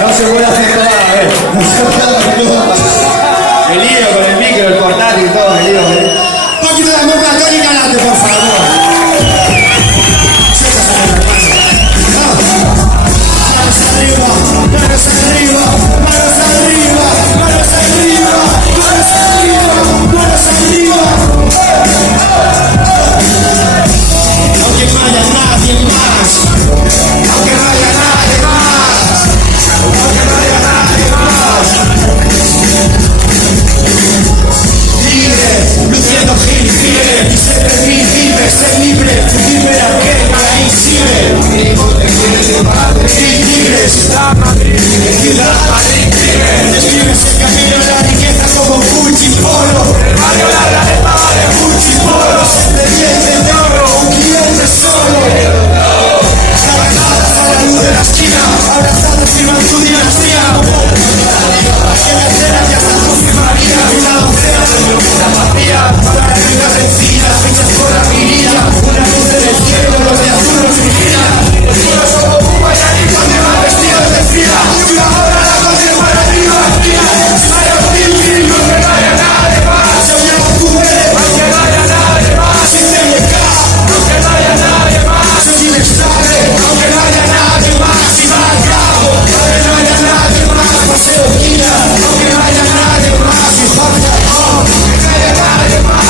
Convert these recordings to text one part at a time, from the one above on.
No se puede hacer nada, a ver. Me lío con el micro, el portátil y todo, me lío. Un poquito de amor platónica adelante, por favor. Manos arriba, manos arriba, manos arriba, manos arriba, manos arriba, manos arriba. Aunque no haya nadie más, aunque no haya nadie más, aunque no haya nadie más. Libre, luciendo Gil, fiel, y siempre mi vive, ser libre, libre de aquel paraísive. Tigres, la Madrid, describes el camino de la riqueza como Gucci Polo. El barrio larga de paga de Gucci Polo. Siempre viene de oro, un cliente solo. Cabalgadas a la luz de la esquina, abrazados firman su dinastía. Que me enteran y hasta confirmaría una docena de locuras vacías. Para las encinas, hechas por la mirilla. Una luz en el cielo, los de azul nos vigilan. Nosotros somos Cuba y allí cuando van vestidos de fila. Y ahora la conserva la dinastía. Vaya Tilly, no que no haya nadie más. Se llama Cubere, aunque no haya nadie más. Se CMK, aunque no haya nadie más. Se Dinestre, aunque no haya nadie más. Y va al cabo, aunque no haya nadie más. Paseo Quina, aunque no haya nadie más. Y Jorge, aunque no haya nadie más.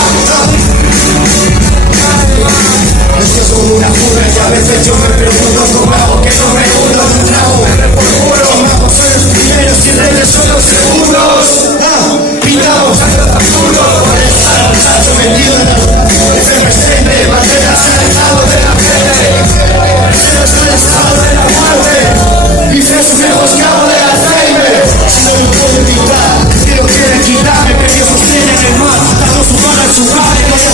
Es que soy una cura y a veces yo me pregunto cómo hago que no me hundo de un trago. Por juro, vamos, soy los primeros y el rey son los segundos. Pintados, actos absurdos. Por estar al muchacho metido en el efervescente. Banderas alejados de la gente. Presos del estado de la muerte. Dices viejos cabo de Alzheimer. Si no lo puedo evitar, que lo quieren quitarme. Que Dios sostiene en el mar. Dando su mano en su cara y no se